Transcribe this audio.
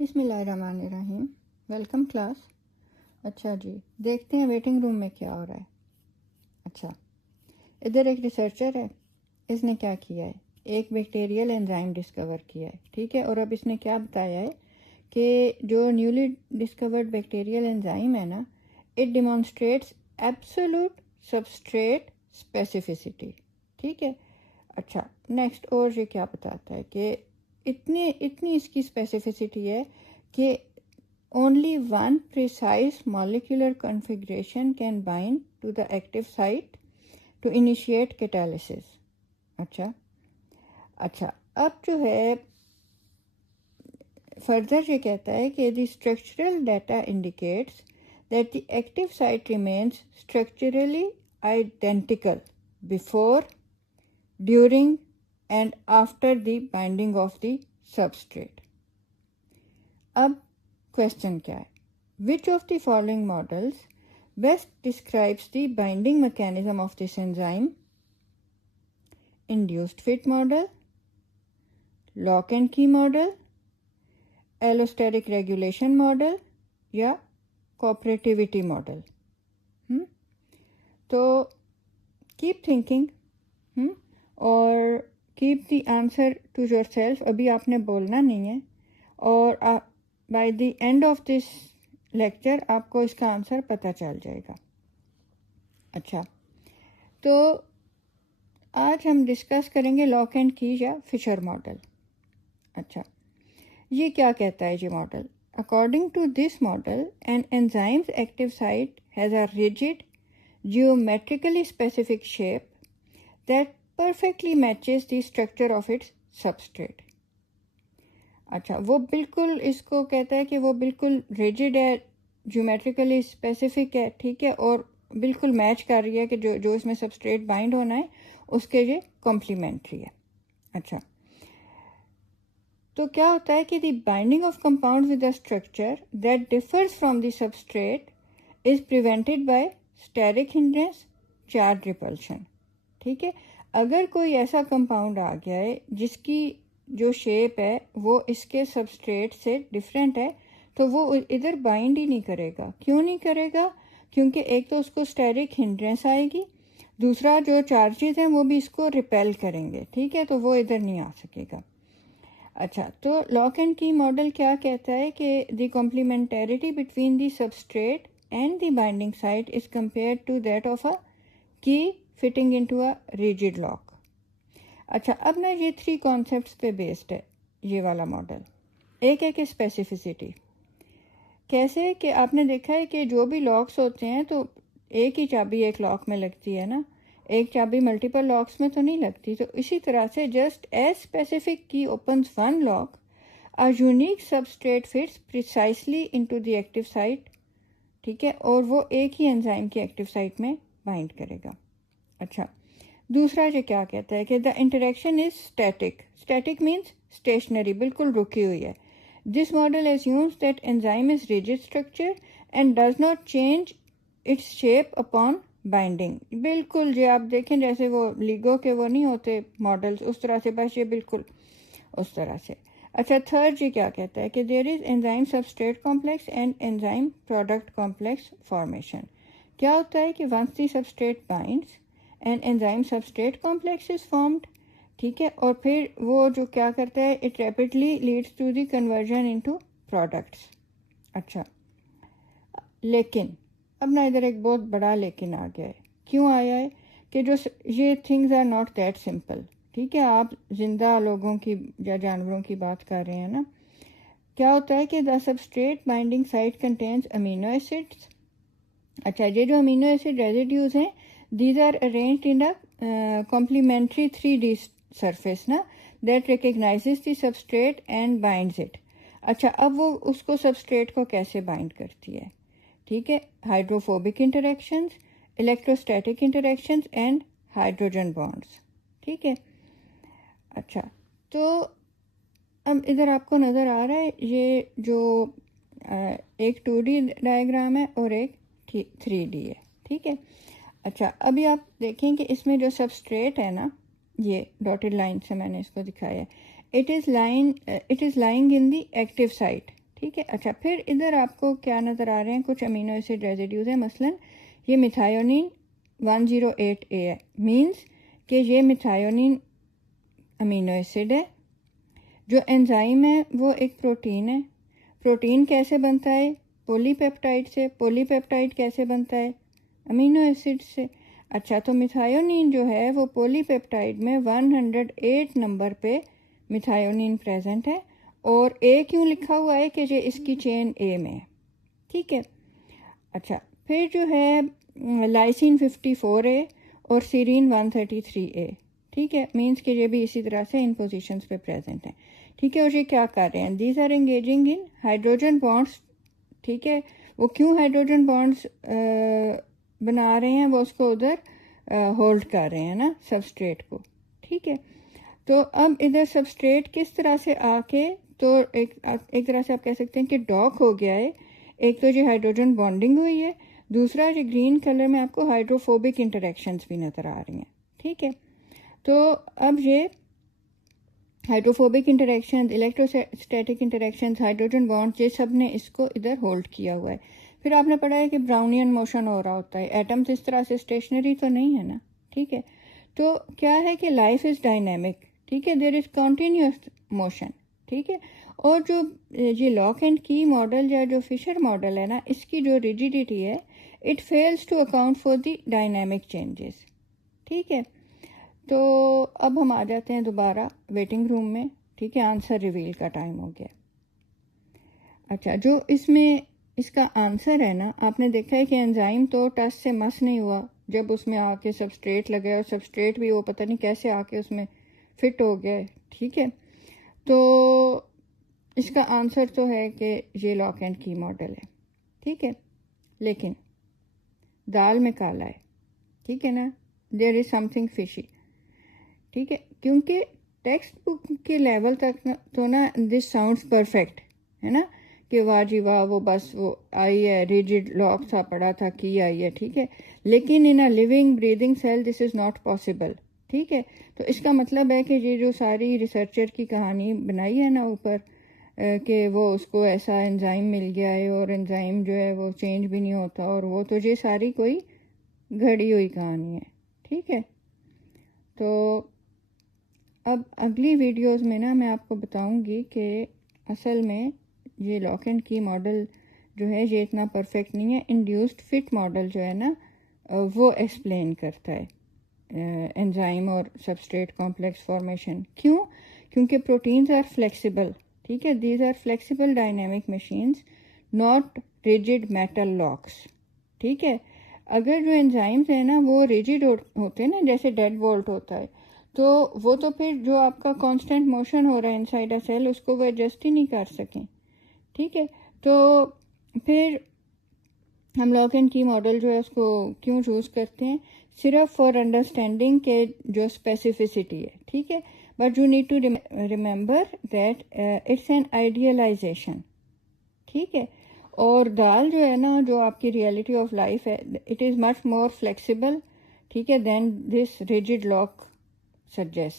बिस्मिल्लाहिर्रहमानिर्रहीम। Welcome class. अच्छा जी, देखते हैं वेटिंग रूम में क्या हो रहा है। अच्छा, इधर एक रिसर्चर है, इसने क्या किया है, एक बैक्टीरियल एंजाइम डिस्कवर किया है, ठीक है। और अब इसने क्या बताया है कि जो न्यूली डिस्कवर्ड बैक्टीरियल एंजाइम है ना, it demonstrates absolute substrate specificity, ठीक है। अच्छा, नेक्स्ट और ये क्या बताता है कि इतनी इसकी स्पेसिफिसिटी है कि only one precise molecular configuration can bind to the active site to initiate catalysis। अच्छा, अब जो है फर्दर ये कहता है कि the structural data indicates that the active site remains structurally identical before, during and after the binding of the substrate। अब question क्या है, which of the following models best describes the binding mechanism of this enzyme? Induced fit model, lock and key model, allosteric regulation model या cooperativity model? तो keep thinking और keep the answer to yourself. अभी आपने बोलना नहीं है और by the end of this lecture आपको इसका आंसर पता चल जाएगा। अच्छा, तो आज हम डिस्कस करेंगे लॉक एंड की या फिशर मॉडल। अच्छा, ये क्या कहता है ये model? According to this model an enzyme's active site has a rigid geometrically specific shape that perfectly matches the structure of its substrate. अच्छा, वो बिल्कुल इसको कहता है कि वो बिल्कुल रिजिड है, ज्योमेट्रिकली स्पेसिफिक है, ठीक है, और बिल्कुल मैच कर रही है कि जो इसमें सबस्ट्रेट बाइंड होना है उसके ये कॉम्प्लीमेंट्री है। अच्छा, तो क्या होता है कि the binding of compound with a structure that differs from the substrate is prevented by steric hindrance, charge repulsion, ठीक है। अगर कोई ऐसा कंपाउंड आ गया है जिसकी जो शेप है वो इसके सबस्ट्रेट से डिफरेंट है, तो वो इधर बाइंड ही नहीं करेगा। क्यों नहीं करेगा? क्योंकि एक तो उसको स्टेरिक हिंड्रेंस आएगी, दूसरा जो चार्जेस हैं वो भी इसको रिपेल करेंगे, ठीक है, तो वो इधर नहीं आ सकेगा। अच्छा, तो लॉक एंड की मॉडल क्या कहता है कि the complementarity between the substrate and the binding site is compared to that of a key fitting into a rigid lock. अच्छा, अब ना ये 3 कॉन्सेप्ट्स पे बेस्ड है ये वाला मॉडल। एक है कि स्पेसिफिसिटी, कैसे कि आपने देखा है कि जो भी लॉक्स होते हैं तो एक ही चाबी एक लॉक में लगती है ना, एक चाबी मल्टीपल लॉक्स में तो नहीं लगती। तो इसी तरह से just as specific key opens one lock, a unique substrate fits precisely into the active site, ठीक है, और वो एक ही एंजाइम की एक्टिव साइट में बाइंड करेगा। अच्छा, दूसरा ये क्या कहता है कि the interaction is static. Static means stationary, बिल्कुल रुकी हुई है। This model assumes that enzyme is rigid structure and does not change its shape upon binding. बिल्कुल जो आप देखें जैसे वो लीगो के वो नहीं होते मॉडल्स, उस तरह से, बस ये बिल्कुल उस तरह से। अच्छा, थर्ड ये क्या कहता है कि there is enzyme substrate complex and enzyme product complex formation. क्या होता है कि once the substrate binds and enzyme substrate complex is formed, ठीक है, और फिर वो जो क्या करता है, it rapidly leads to the conversion into products. अच्छा, लेकिन अब ना इधर एक बहुत बड़ा लेकिन आ गया है। क्यों आया है? कि जो ये things are not that simple, ठीक है। आप जिंदा लोगों की या जानवरों की बात कर रहे हैं ना। क्या होता है कि the substrate binding site contains amino acids. अच्छा, ये जो अमीनो एसिड रेजिड्यूज हैं, these are arranged in a complementary 3D surface ना, that recognizes the substrate and binds it। अच्छा, अब वो उसको सबस्ट्रेट को कैसे बाइंड करती है, ठीक है, hydrophobic interactions, electrostatic interactions and hydrogen bonds, ठीक है। अच्छा, तो अब इधर आपको नज़र आ रहा है ये जो एक 2D डायग्राम है और एक 3D है, ठीक है। अच्छा, अभी आप देखें कि इसमें जो सबस्ट्रेट है ना, ये डॉटेड लाइन से मैंने इसको दिखाया है, it is lying in the active site, ठीक है। अच्छा, फिर इधर आपको क्या नज़र आ रहे हैं, कुछ अमीनो एसिड रेजिड्यूज हैं। मसलन ये मिथायोनिन 108A है, मींस कि ये मिथायोनिन अमीनो एसिड है। जो एंजाइम है वो एक प्रोटीन है। प्रोटीन कैसे बनता है? पॉलीपेप्टाइड से। पॉलीपेप्टाइड कैसे बनता है? अमीनो एसिड से। अच्छा, तो मिथायोनिन जो है वो पॉलीपेप्टाइड में 108 नंबर पे मिथायोनिन प्रेजेंट है, और ए क्यों लिखा हुआ है कि ये इसकी चेन ए में है, ठीक है। अच्छा, फिर जो है लाइसिन 54A और सीरीन 133A, ठीक है, मींस कि ये भी इसी तरह से इन पोजीशंस पे प्रेजेंट हैं, ठीक है। और ये क्या कर रहे हैं? These are engaging in hydrogen bonds, ठीक है। वो क्यों हाइड्रोजन बॉन्ड्स बना रहे हैं? वो उसको उधर होल्ड कर रहे हैं ना, सबस्ट्रेट को, ठीक है। तो अब इधर सबस्ट्रेट किस तरह से आके, तो एक तरह से आप कह सकते हैं कि डॉक हो गया है। एक तो ये हाइड्रोजन बॉन्डिंग हुई है, दूसरा ये ग्रीन कलर में आपको हाइड्रोफोबिक इंटरेक्शंस भी नज़र आ रही हैं, ठीक है। तो अब ये hydrophobic interaction, electrostatic interaction, hydrogen bond, ये सब ने इसको इधर होल्ड किया हुआ है। फिर आपने पढ़ा है कि ब्राउनियन मोशन हो रहा होता है, एटम्स इस तरह से स्टेशनरी तो नहीं है ना, ठीक है। तो क्या है कि लाइफ इज़ डायनेमिक, ठीक है, देयर इज़ कॉन्टीन्यूस मोशन, ठीक है। और जो ये लॉक एंड की मॉडल या जो फिशर मॉडल है ना, इसकी जो रिजिडिटी है, it fails to account for the dynamic changes, ठीक है। तो अब हम आ जाते हैं दोबारा वेटिंग रूम में, ठीक है। आंसर रिवील का टाइम हो गया। अच्छा, जो इसमें इसका आंसर है ना, आपने देखा है कि एंजाइम तो टस से मस नहीं हुआ जब उसमें आके सबस्ट्रेट लगे, और सबस्ट्रेट भी वो पता नहीं कैसे आके उसमें फिट हो गया, ठीक है। तो इसका आंसर तो है कि ये लॉक एंड की मॉडल है, ठीक है। लेकिन दाल में काला है, ठीक है ना, देयर इज़ समथिंग फिशी, ठीक है। क्योंकि टेक्स्ट बुक के लेवल तक तो ना दिस साउंड्स परफेक्ट है ना, कि वाह जी वाह, वो बस वो आई है, रिजिड लॉक सा पड़ा था, की आई है, ठीक है। लेकिन in a living breathing cell this is not possible, ठीक है। तो इसका मतलब है कि ये जो सारी रिसर्चर की कहानी बनाई है ना ऊपर, कि वो उसको ऐसा एंजाइम मिल गया है और एंजाइम जो है वो चेंज भी नहीं होता, और वो तो ये सारी कोई घड़ी हुई कहानी है, ठीक है। तो अब अगली वीडियोस में ना मैं आपको बताऊंगी कि असल में ये लॉक एंड की मॉडल जो है ये इतना परफेक्ट नहीं है। इंड्यूस्ड फिट मॉडल जो है ना वो एक्सप्लेन करता है एंजाइम और सबस्ट्रेट कॉम्प्लेक्स फॉर्मेशन। क्यों? क्योंकि प्रोटीन्स आर फ्लेक्सिबल, ठीक है, these are flexible dynamic machines, not rigid metal locks, ठीक है। अगर जो एंजाइम्स है ना वो रिजिड होते हैं ना, जैसे डेड वोल्ट होता है, तो वो तो फिर जो आपका कांस्टेंट मोशन हो रहा है इनसाइड अ सेल, उसको वो एडजस्ट ही नहीं कर सकें, ठीक है। तो फिर हम लॉक एंड की मॉडल जो है उसको क्यों चूज़ करते हैं? सिर्फ फॉर अंडरस्टैंडिंग के जो स्पेसिफिसिटी है, ठीक है। But you need to remember that it's an idealisation, ठीक है। और दाल जो है ना, जो आपकी रियलिटी ऑफ लाइफ है, it is much more flexible, ठीक है, then this rigid lock suggest.